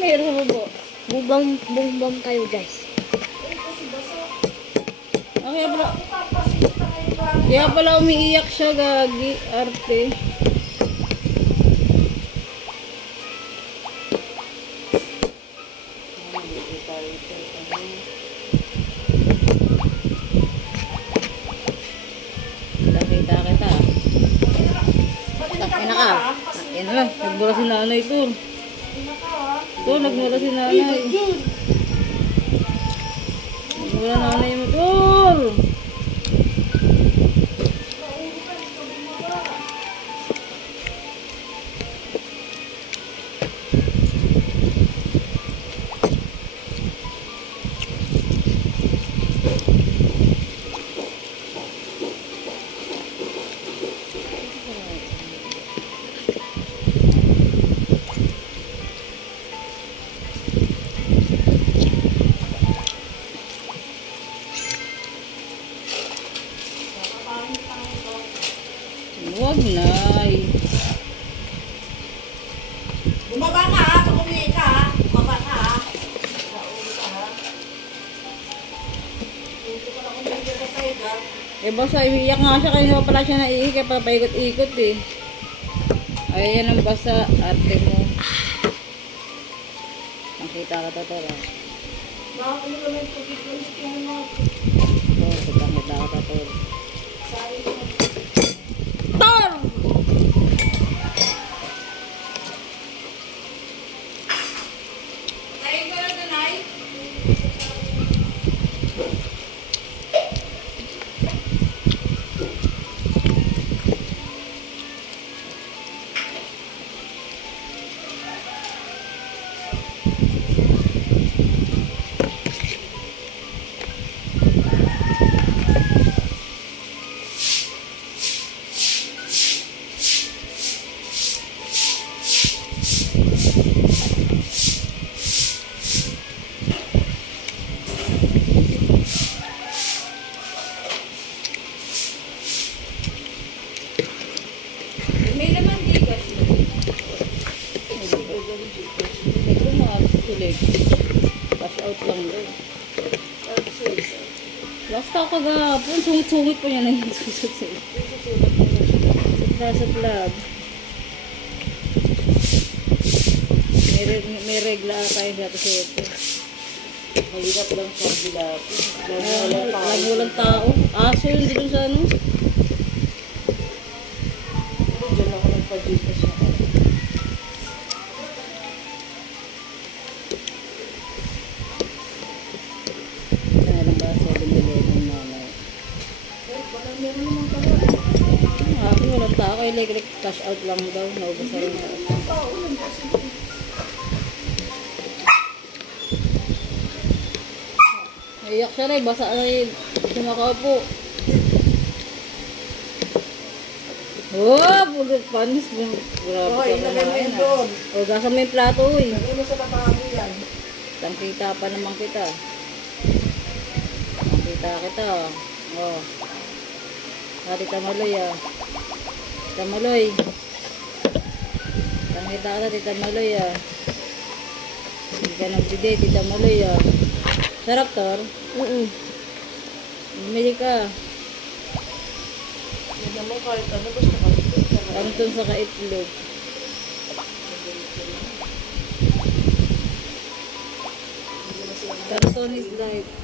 Meron po. Bumbang kayo guys. Kaya pala umiiyak siya, gagi. Arte. Kita. Takin na ka. Takin na lang. Nagbura si nanay ito. Ito, nagbura si nanay. Nagbura nanay mo ito. Huwag na. Bumaba ka ha, pag umihi ka ha. Bumaba ka ha. Eh basta, iiyak nga siya. Kaya pala siya naiiyak. Kaya pala paikot-ikot eh. Ayan ang basa. Arte mo. Nakita ka to tol. Bakit ano naman pag-ikulit yung mga... Nakita ka tol. Sayang mo. Tor! Kain ka na tanay? May naman tigas mo. Ito mga sulig. Cash out lang doon. Basta kagapon, sungit-sungit pa niya na yung susut. Sa vlog. May regla tayo sa ito. Mahirap lang sa bilap. Walang tao. Aso yun dito sa ano? Diyan ako nagpa-dito siya. Alam ba sa 7-Eleven nanay? Wala meron naman pala. Ako walang tao. Electric cash out lang daw. Naubos na rin. Naiyak siya rin. Basa na rin. Sumakaupo. Oh, pulot panis. Grabe Hoy, ka ilagay mo kumain yun doon. O, gasa mo yung plato eh. Lagay mo sa lababo yan. Tangkita pa naman kita. Tangkita kita. Oh. Tita Maloy ah. Tita Maloy. Tangkita ka na Tita Maloy ah. Hindi ka nagbigay Tita Maloy ah. Sarap Tor? Bumili ka. Yan naman kahit ano gusto ka. Ano dun sa kaitlog? Cartoon is life.